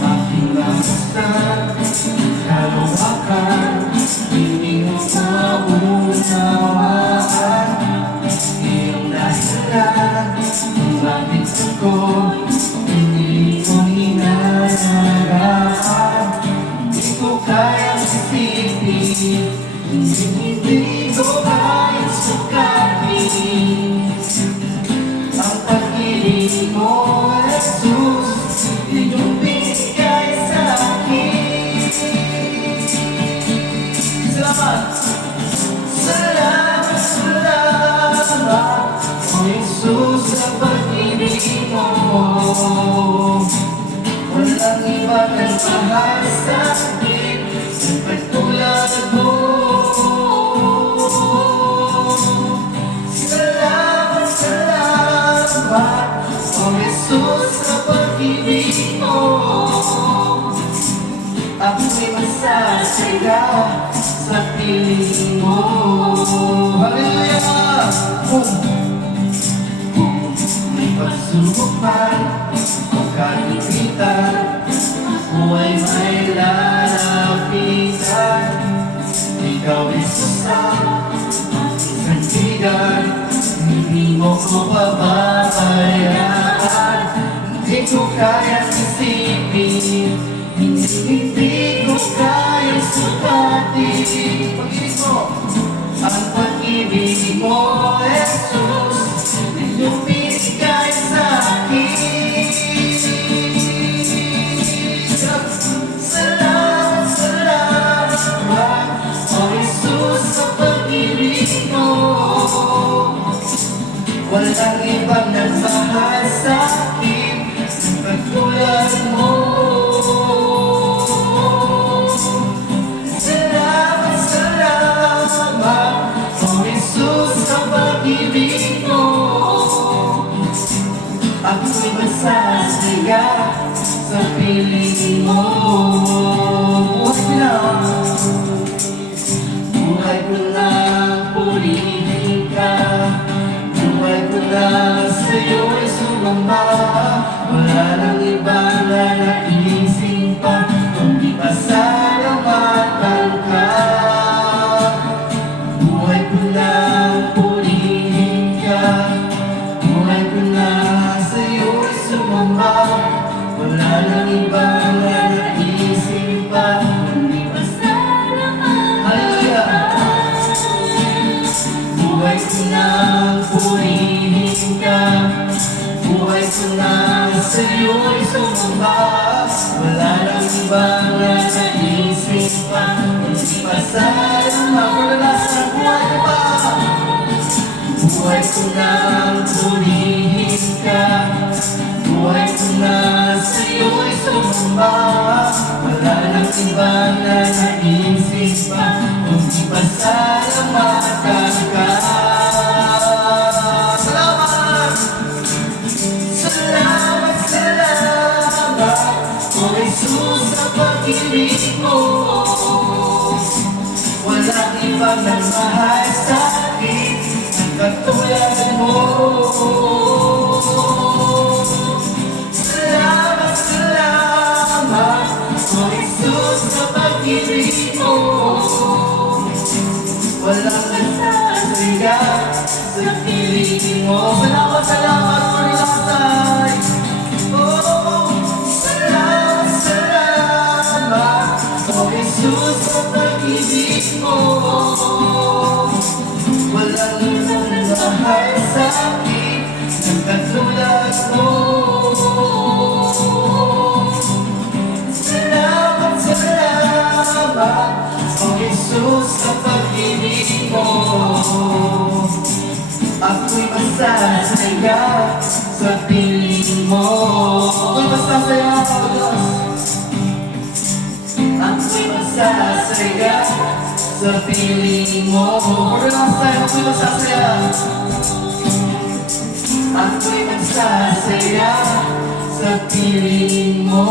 Aking lamutan, kalawakan, hindi mo maunawaan. Iyong dahilan, ang bakit ako, hindi ko hinaharapan. Hindi ko kayang isipin, hindi ko kayang sukatin. Ang pag-ibig mo, Jesus, iyong binigay sa akin. Salamat! Salamat, salamat, O Jesus, sa pag-ibig mo. Walang iba nagmahal sa akin, sa pagtulad mo. Salamat, salamat, O Jesus, sa pag-ibig mo. Ako'y masasaya sa piling mo. Hallelujah! Kung may pagsubok man o kagipitan, ako ay may lalapitan. Ikaw, Jesus, ang aking kaibigan, hindi mo ko pababayaan. Hindi ko kayang isipin, hindi ko kayang sukatin. Pag-ibig mo, ang pag-ibig mo, Jesus, iyong binigay sa akin. Salamat, salamat, O Jesus, sa pag-ibig mo. Walang ibang nagmahal sa akin, pagtulad mo. Salamat, salamat, O Jesus, sa pag-ibig mo. Ako'y masasaya sa piling mo. Buhay ko lang purihin ka, buhay ko lang sa'yo'y sumamba. Wala nang iba na naising pa, kundi pasalamatan ka. Buhay ko lang purihin ka, buhay ko lang sa'yo'y sumamba. Wala nang iba na naising pa, kundi pasalamatan. Hallelujah! Buhay ko lang purihin ka, buhay ko lang sa'yo'y sumamba. Wala nang ibang naisip pa, kundi pasalamat. For the last time, buhay ko pa. Buhay ko lang purihin ka, buhay ko lang sa'yo'y sumamba. Wala nang ibang naisip pa, kundi pasalamatan ka. Salamat! Salamat, salamat, O Jesus, sa pag-ibig mo. Walang ibang nagmahal sa akin, ang katulad mo. Salamat, salamat, O Jesus, sa pag-ibig mo. Walang nagsasaya sa piling mo. Salamat, salamat, for the last time. Oh, salamat, salamat, O Jesus, sa pag-ibig mo. Walang nagmahal sa akin, ang katulad mo. Salamat, salamat, O Jesus, sa pag-ibig mo. Ako'y masasaya sa piling mo. Ako'y masasaya, O Diyos. Ako'y masasaya sa piling mo. For the last time, ako'y masasaya. Ako'y magsasaya sa piling mo.